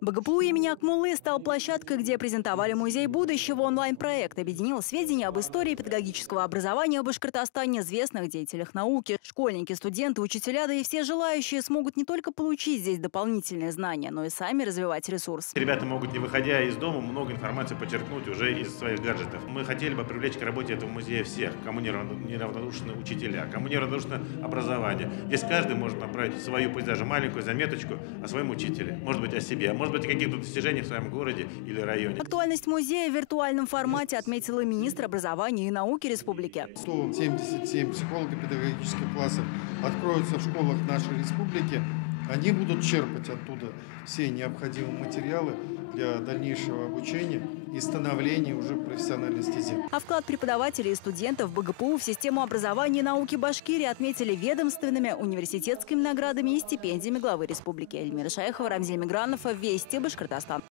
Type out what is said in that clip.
БГПУ имени Акмуллы стал площадкой, где презентовали музей будущего. Онлайн-проект объединил сведения об истории педагогического образования в Башкортостане, известных деятелях науки. Школьники, студенты, учителя, да и все желающие смогут не только получить здесь дополнительные знания, но и сами развивать ресурс. Ребята могут, не выходя из дома, много информации подчеркнуть уже из своих гаджетов. Мы хотели бы привлечь к работе этого музея всех, кому не равнодушны учителя, кому не равнодушно образование. Здесь каждый может направить свою, пусть даже маленькую заметочку о своем учителе, может быть, о себе, может быть, о каких-то достижениях в своем городе или районе. Актуальность музея в виртуальном формате отметила министр образования и науки республики. 177 психолого-педагогических классов откроются в школах нашей республики. Они будут черпать оттуда все необходимые материалы для дальнейшего обучения и становления уже в профессиональной стезе. А вклад преподавателей и студентов БГПУ в систему образования и науки Башкирии отметили ведомственными, университетскими наградами и стипендиями главы республики. Эльмира Шаяхова, Рамзиль Мигранов, Вести, Башкортостан.